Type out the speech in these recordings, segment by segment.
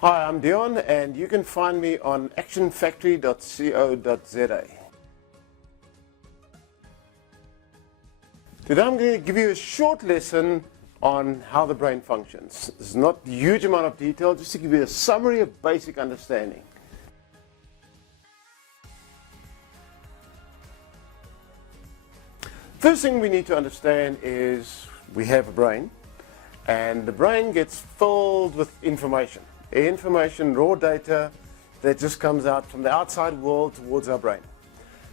Hi, I'm Dion, and you can find me on actionfactory.co.za. Today I'm going to give you a short lesson on how the brain functions. It's not a huge amount of detail, just to give you a summary of basic understanding. First thing we need to understand is we have a brain, and the brain gets filled with information. Information, raw data that just comes out from the outside world towards our brain.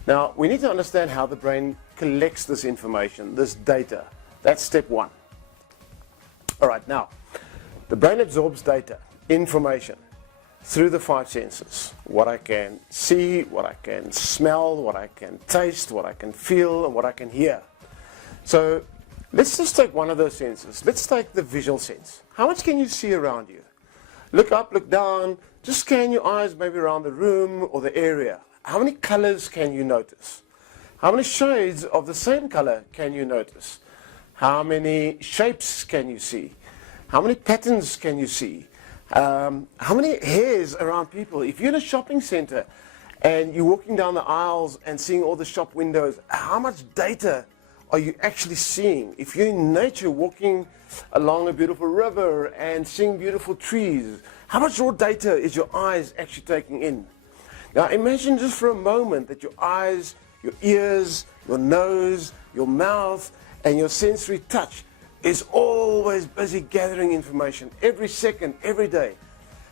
Now, we need to understand how the brain collects this information, this data. That's step one. All right, now, the brain absorbs data, information, through the five senses. What I can see, what I can smell, what I can taste, what I can feel, and what I can hear. So, let's just take one of those senses. Let's take the visual sense. How much can you see around you? Look up, look down, just scan your eyes maybe around the room or the area. How many colors can you notice? How many shades of the same color can you notice? How many shapes can you see? How many patterns can you see? How many hairs around people? If you're in a shopping center and you're walking down the aisles and seeing all the shop windows, how much data are you actually seeing? If you're in nature walking along a beautiful river and seeing beautiful trees, how much raw data is your eyes actually taking in? Now imagine just for a moment that your eyes, your ears, your nose, your mouth, and your sensory touch is always busy gathering information every second, every day.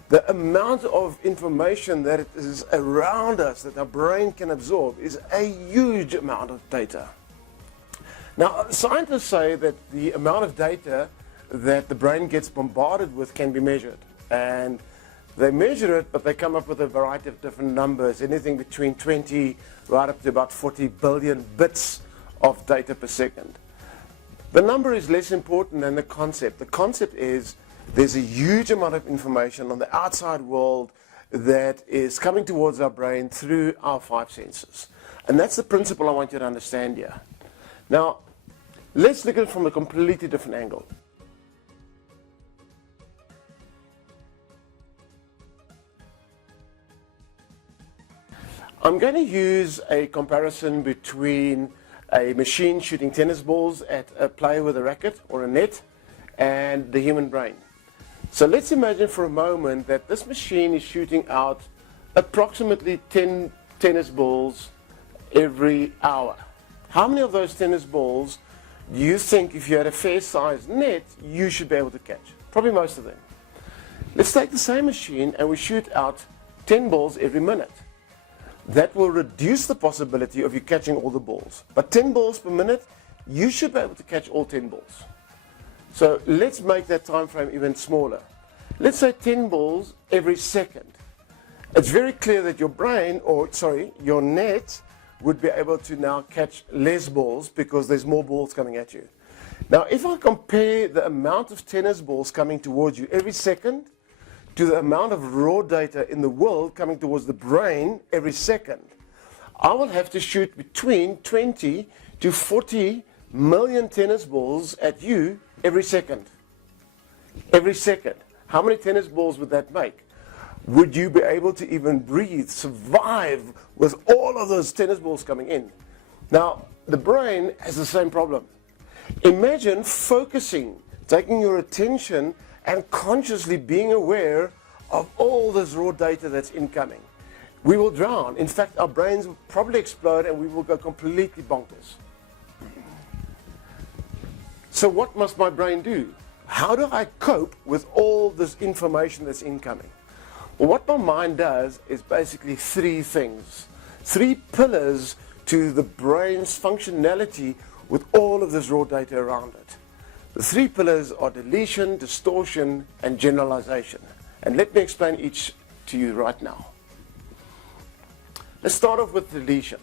The amount of information that is around us that our brain can absorb is a huge amount of data. Now, scientists say that the amount of data that the brain gets bombarded with can be measured. And they measure it, but they come up with a variety of different numbers, anything between 20 right up to about 40 billion bits of data per second. The number is less important than the concept. The concept is there's a huge amount of information on the outside world that is coming towards our brain through our five senses. And that's the principle I want you to understand here. Now, let's look at it from a completely different angle. I'm going to use a comparison between a machine shooting tennis balls at a player with a racket or a net and the human brain. So let's imagine for a moment that this machine is shooting out approximately 10 tennis balls every hour. How many of those tennis balls do you think, if you had a fair-sized net, you should be able to catch? Probably most of them. Let's take the same machine and we shoot out 10 balls every minute. That will reduce the possibility of you catching all the balls. But 10 balls per minute, you should be able to catch all 10 balls. So let's make that time frame even smaller. Let's say 10 balls every second. It's very clear that your brain, your net, would be able to now catch less balls because there's more balls coming at you. Now, if I compare the amount of tennis balls coming towards you every second to the amount of raw data in the world coming towards the brain every second, I will have to shoot between 20 to 40 million tennis balls at you every second. Every second. How many tennis balls would that make? Would you be able to even breathe, survive with all of those tennis balls coming in? Now, the brain has the same problem. Imagine focusing, taking your attention and consciously being aware of all this raw data that's incoming. We will drown. In fact, our brains will probably explode and we will go completely bonkers. So what must my brain do? How do I cope with all this information that's incoming? Well, what my mind does is basically three things, three pillars to the brain's functionality with all of this raw data around it. The three pillars are deletion, distortion, and generalization. And let me explain each to you right now. Let's start off with deletion.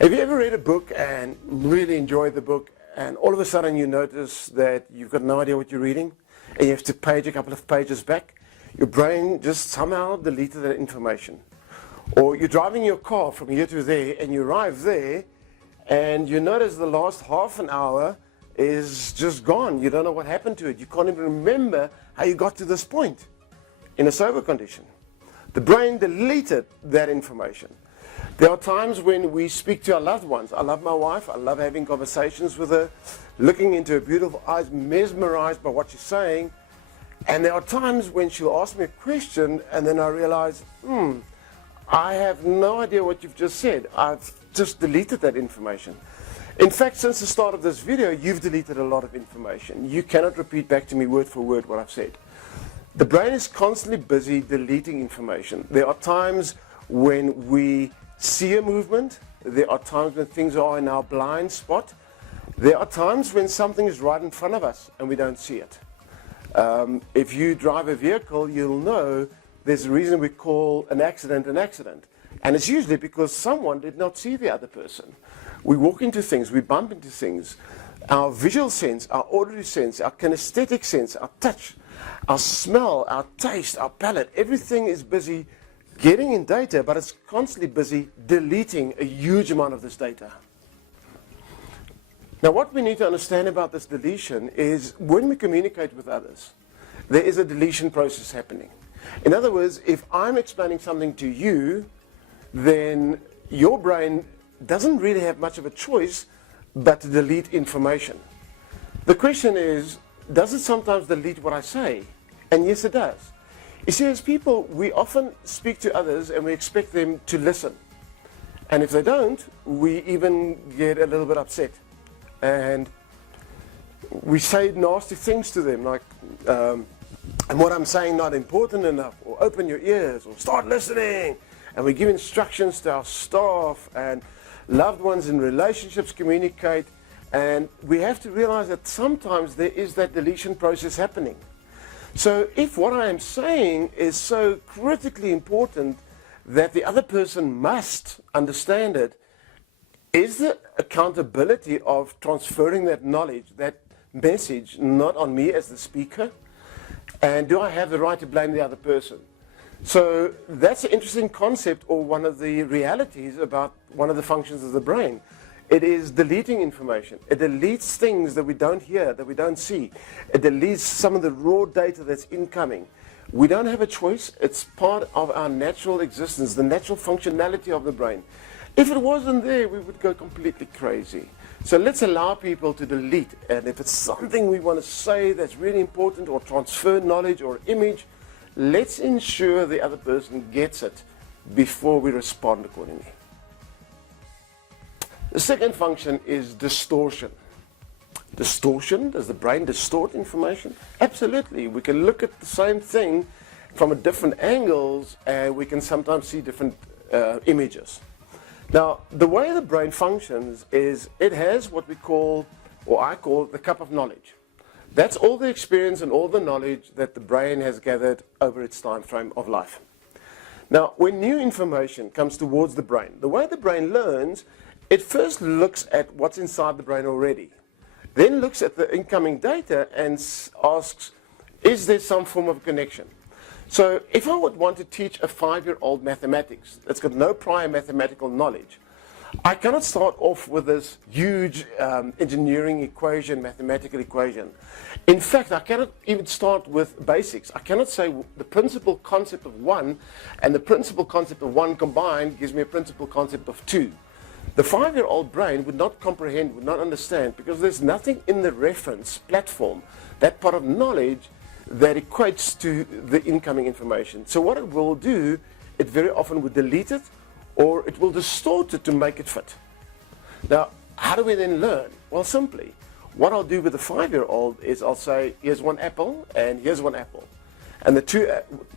Have you ever read a book and really enjoyed the book, and all of a sudden you notice that you've got no idea what you're reading, and you have to page a couple of pages back? Your brain just somehow deleted that information. Or you're driving your car from here to there and you arrive there and you notice the last half an hour is just gone. You don't know what happened to it. You can't even remember how you got to this point. in a sober condition. The brain deleted that information. There are times when we speak to our loved ones. I love my wife. I love having conversations with her, looking into her beautiful eyes, mesmerized by what she's saying. And there are times when she'll ask me a question, and then I realize, I have no idea what you've just said. I've just deleted that information. In fact, since the start of this video, you've deleted a lot of information. You cannot repeat back to me word for word what I've said. The brain is constantly busy deleting information. There are times when we see a movement. There are times when things are in our blind spot. There are times when something is right in front of us and we don't see it. If you drive a vehicle, you'll know there's a reason we call an accident. And it's usually because someone did not see the other person. We walk into things, we bump into things. Our visual sense, our auditory sense, our kinesthetic sense, our touch, our smell, our taste, our palate, everything is busy getting in data, but it's constantly busy deleting a huge amount of this data. Now, what we need to understand about this deletion is when we communicate with others, there is a deletion process happening. In other words, if I'm explaining something to you, then your brain doesn't really have much of a choice but to delete information. The question is, does it sometimes delete what I say? And yes, it does. You see, as people, we often speak to others and we expect them to listen. And if they don't, we even get a little bit upset. And we say nasty things to them, like, and what I'm saying not important enough, or open your ears, or start listening. And we give instructions to our staff, and loved ones in relationships communicate. And we have to realize that sometimes there is that deletion process happening. So if what I am saying is so critically important that the other person must understand it, is the accountability of transferring that knowledge, that message, not on me as the speaker? And do I have the right to blame the other person? So that's an interesting concept, or one of the realities about one of the functions of the brain. It is deleting information. It deletes things that we don't hear, that we don't see. It deletes some of the raw data that's incoming. We don't have a choice. It's part of our natural existence, the natural functionality of the brain. If it wasn't there, we would go completely crazy. So let's allow people to delete. And if it's something we want to say that's really important, or transfer knowledge or image, let's ensure the other person gets it before we respond accordingly. The second function is distortion. Distortion, does the brain distort information? Absolutely. We can look at the same thing from a different angles, and we can sometimes see different images. Now, the way the brain functions is it has what we call, or I call, the cup of knowledge. That's all the experience and all the knowledge that the brain has gathered over its time frame of life. Now, when new information comes towards the brain, the way the brain learns, it first looks at what's inside the brain already, then looks at the incoming data and asks, is there some form of connection? So if I would want to teach a 5-year-old mathematics that's got no prior mathematical knowledge, I cannot start off with this huge engineering equation, mathematical equation. In fact, I cannot even start with basics. I cannot say the principal concept of 1 and the principal concept of 1 combined gives me a principal concept of 2. The 5-year-old brain would not comprehend, would not understand, because there's nothing in the reference platform, that part of knowledge, that equates to the incoming information. So what it will do, it very often would delete it, or it will distort it to make it fit. Now, how do we then learn? Well, simply, what I'll do with the 5-year-old is I'll say, here's 1 apple, and here's 1 apple. And the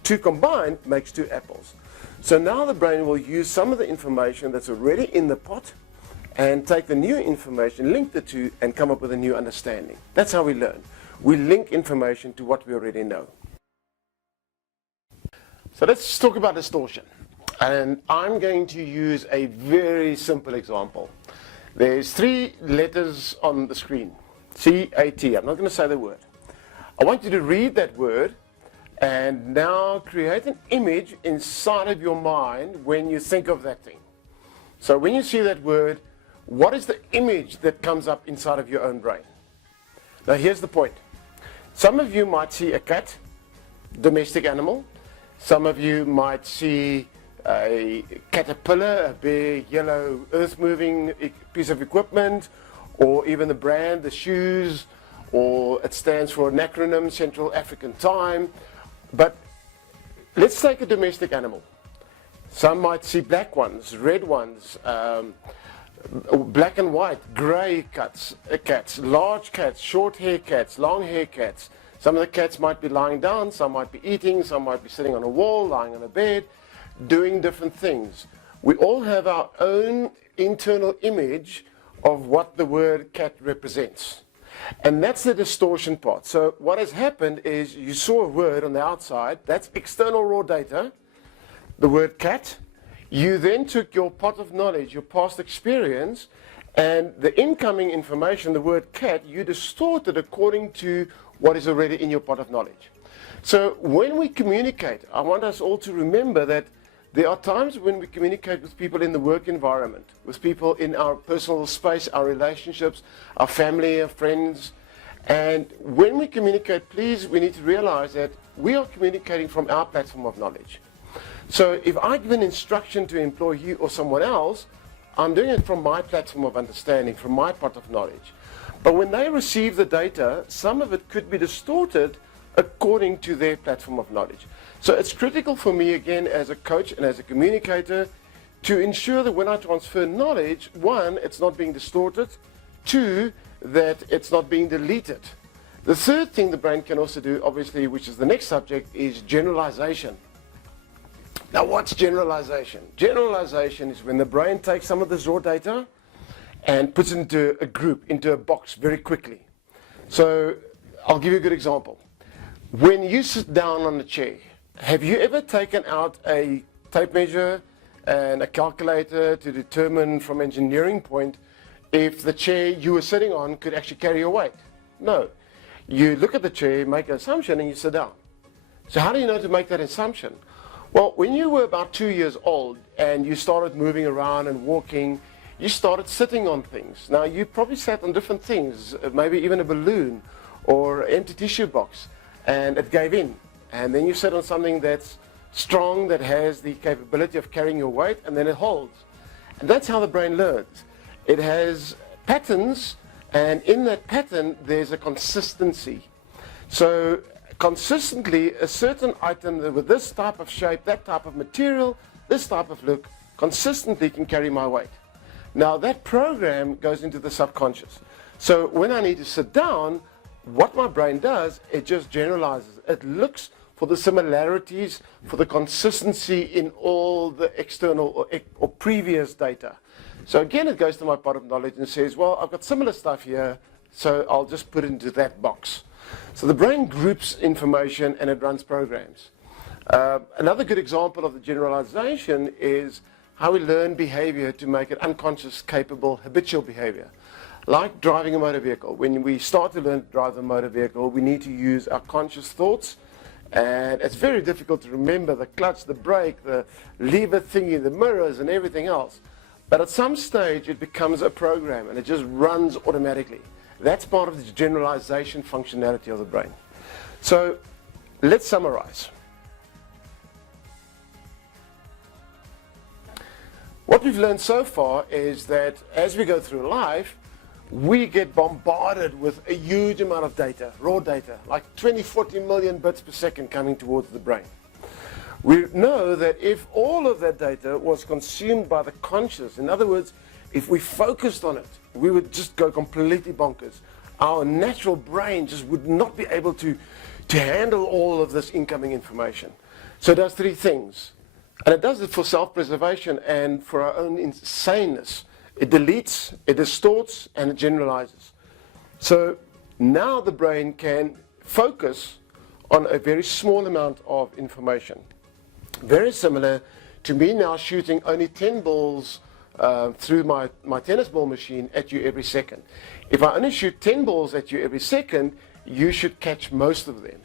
two combined makes 2 apples. So now the brain will use some of the information that's already in the pot and take the new information, link the two, and come up with a new understanding. That's how we learn. We link information to what we already know. So let's talk about distortion. And I'm going to use a very simple example. There's 3 letters on the screen. C-A-T. I'm not going to say the word. I want you to read that word and now create an image inside of your mind when you think of that thing. So when you see that word, what is the image that comes up inside of your own brain? Now here's the point. Some of you might see a cat, domestic animal. Some of you might see a caterpillar, a big yellow earth-moving piece of equipment, or even the brand, the shoes, or it stands for an acronym, Central African Time. But let's take a domestic animal. Some might see black ones, red ones, black and white, grey cats, large cats, short hair cats, long hair cats. Some of the cats might be lying down, some might be eating, some might be sitting on a wall, lying on a bed, doing different things. We all have our own internal image of what the word cat represents. And that's the distortion part. So what has happened is you saw a word on the outside, that's external raw data, the word cat. You then took your pot of knowledge, your past experience, and the incoming information, the word cat, you distorted according to what is already in your pot of knowledge. So when we communicate, I want us all to remember that there are times when we communicate with people in the work environment, with people in our personal space, our relationships, our family, our friends. And when we communicate, please, we need to realize that we are communicating from our platform of knowledge. So if I give an instruction to employ you or someone else, I'm doing it from my platform of understanding, from my pot of knowledge. But when they receive the data, some of it could be distorted according to their platform of knowledge. So it's critical for me, again, as a coach and as a communicator, to ensure that when I transfer knowledge, one, it's not being distorted, two, that it's not being deleted. The third thing the brain can also do, obviously, which is the next subject, is generalization. Now, what's generalization? Generalization is when the brain takes some of this raw data and puts it into a group, into a box very quickly. So I'll give you a good example. When you sit down on a chair, have you ever taken out a tape measure and a calculator to determine from engineering point if the chair you were sitting on could actually carry your weight? No. You look at the chair, make an assumption, and you sit down. So how do you know to make that assumption? Well, when you were about 2 years old and you started moving around and walking, you started sitting on things. Now, you probably sat on different things, maybe even a balloon or an empty tissue box, and it gave in. And then you sit on something that's strong, that has the capability of carrying your weight, and then it holds. And that's how the brain learns. It has patterns, and in that pattern, there's a consistency. So consistently, a certain item with this type of shape, that type of material, this type of look, consistently can carry my weight. Now, that program goes into the subconscious. So when I need to sit down, what my brain does, it just generalizes. It looks for the similarities, for the consistency in all the external or previous data. So again, it goes to my pot of knowledge and says, well, I've got similar stuff here, so I'll just put it into that box. So the brain groups information and it runs programs. Another good example of the generalization is how we learn behavior to make it unconscious, capable, habitual behavior. Like driving a motor vehicle. When we start to learn to drive a motor vehicle, we need to use our conscious thoughts. And it's very difficult to remember the clutch, the brake, the lever thingy, the mirrors, and everything else. But at some stage, it becomes a program, and it just runs automatically. That's part of the generalization functionality of the brain. So let's summarize. What we've learned so far is that as we go through life, we get bombarded with a huge amount of data, raw data, like 20, 40 million bits per second coming towards the brain. We know that if all of that data was consumed by the conscious, in other words, if we focused on it, we would just go completely bonkers. Our natural brain just would not be able to handle all of this incoming information. So it does three things. And it does it for self-preservation and for our own insaneness. It deletes, it distorts, and it generalizes. So now the brain can focus on a very small amount of information. Very similar to me now shooting only 10 balls through my tennis ball machine at you every second. If I only shoot 10 balls at you every second, you should catch most of them.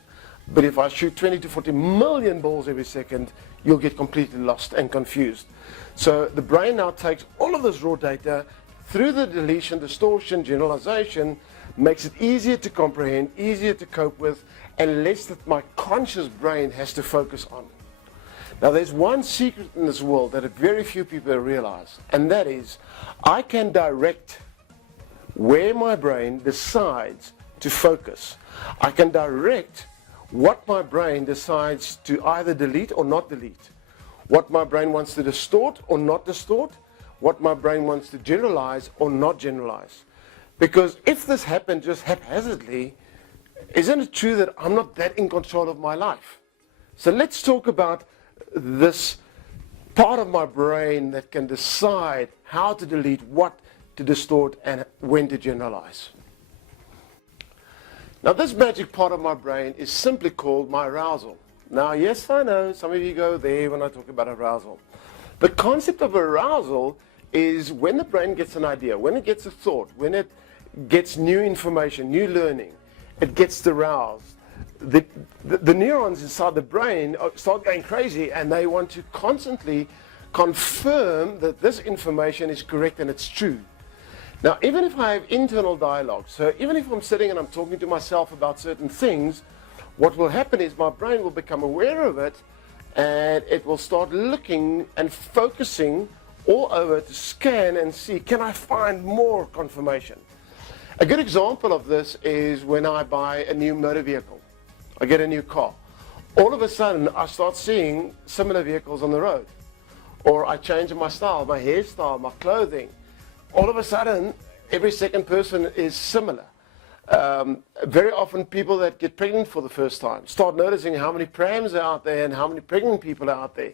But if I shoot 20 to 40 million balls every second, you'll get completely lost and confused. So the brain now takes all of this raw data through the deletion, distortion, generalization, makes it easier to comprehend, easier to cope with, and less that my conscious brain has to focus on. Now there's one secret in this world that very few people realize, and that is I can direct where my brain decides to focus. I can direct what my brain decides to either delete or not delete, what my brain wants to distort or not distort, what my brain wants to generalize or not generalize. Because if this happened just haphazardly, isn't it true that I'm not that in control of my life? So let's talk about this part of my brain that can decide how to delete, what to distort, and when to generalize. Now this magic part of my brain is simply called my arousal. Now yes, I know some of you go there when I talk about arousal. The concept of arousal is when the brain gets an idea, when it gets a thought, when it gets new information, new learning, it gets aroused. The neurons inside the brain start going crazy, and they want to constantly confirm that this information is correct and it's true. Now, even if I have internal dialogue, so even if I'm sitting and I'm talking to myself about certain things, what will happen is my brain will become aware of it, and it will start looking and focusing all over to scan and see, can I find more confirmation? A good example of this is when I buy a new motor vehicle. I get a new car. All of a sudden, I start seeing similar vehicles on the road. Or I change my style, my hairstyle, my clothing. All of a sudden, every second person is similar. Very often, people that get pregnant for the first time start noticing how many prams are out there and how many pregnant people are out there.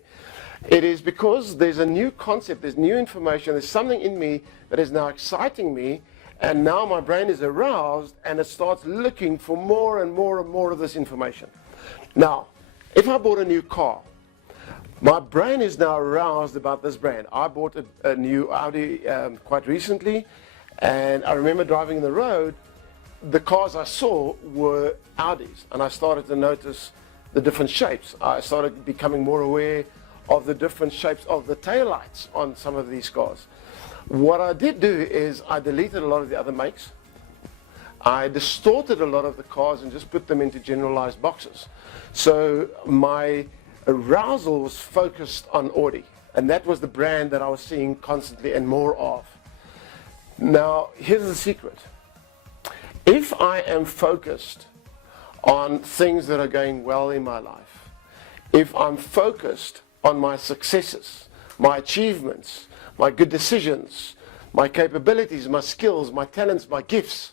It is because there's a new concept, there's new information, there's something in me that is now exciting me, and now my brain is aroused and it starts looking for more and more and more of this information. Now, if I bought a new car, my brain is now aroused about this brand. I bought a new Audi quite recently, and I remember driving the road, the cars I saw were Audis, and I started to notice the different shapes. I started becoming more aware of the different shapes of the taillights on some of these cars. What I did do is I deleted a lot of the other makes. I distorted a lot of the cars and just put them into generalized boxes. So my arousal was focused on Audi, and that was the brand that I was seeing constantly and more of. Now, here's the secret. If I am focused on things that are going well in my life, if I'm focused on my successes, my achievements, my good decisions, my capabilities, my skills, my talents, my gifts,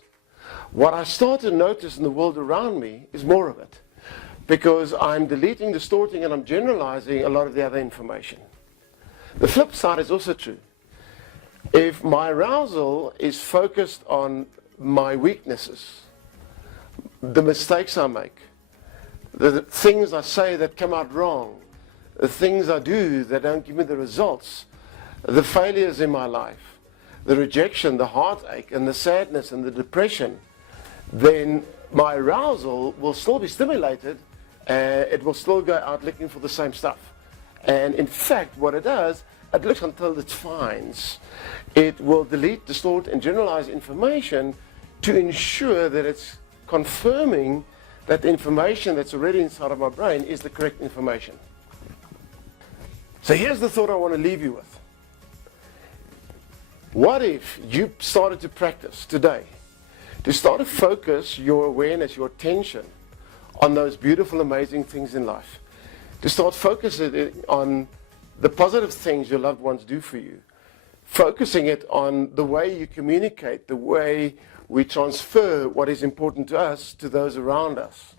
what I start to notice in the world around me is more of it, because I'm deleting, distorting, and I'm generalizing a lot of the other information. The flip side is also true. If my arousal is focused on my weaknesses, the mistakes I make, the things I say that come out wrong, the things I do that don't give me the results, the failures in my life, the rejection, the heartache, and the sadness, and the depression, then my arousal will still be stimulated, and it will still go out looking for the same stuff. And in fact, what it does, it looks until it finds. It will delete, distort, and generalize information to ensure that it's confirming that the information that's already inside of my brain is the correct information. So here's the thought I want to leave you with. What if you started to practice today to start to focus your awareness, your attention on those beautiful, amazing things in life, to start focusing on the positive things your loved ones do for you, focusing it on the way you communicate, the way we transfer what is important to us to those around us,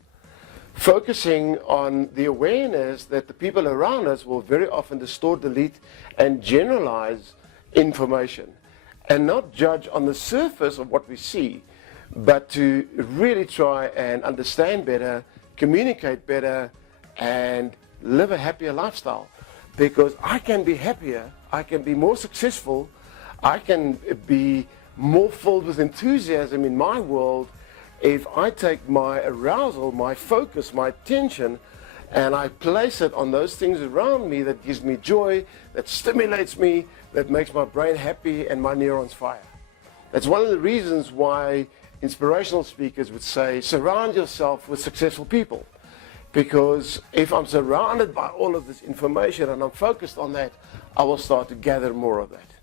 focusing on the awareness that the people around us will very often distort, delete, and generalize information, and not judge on the surface of what we see, but to really try and understand better, communicate better, and live a happier lifestyle. Because I can be happier, I can be more successful, I can be more filled with enthusiasm in my world if I take my arousal, my focus, my attention, and I place it on those things around me that gives me joy, that stimulates me, that makes my brain happy and my neurons fire. That's one of the reasons why inspirational speakers would say, surround yourself with successful people. Because if I'm surrounded by all of this information and I'm focused on that, I will start to gather more of that.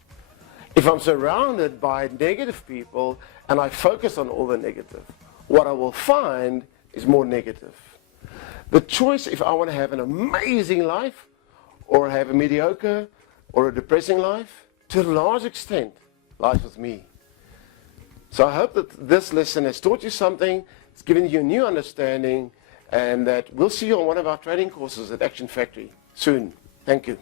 If I'm surrounded by negative people and I focus on all the negative, what I will find is more negative. The choice, if I want to have an amazing life or have a mediocre or a depressing life, to a large extent, lies with me. So I hope that this lesson has taught you something, it's given you a new understanding, and that we'll see you on one of our training courses at Action Factory soon. Thank you.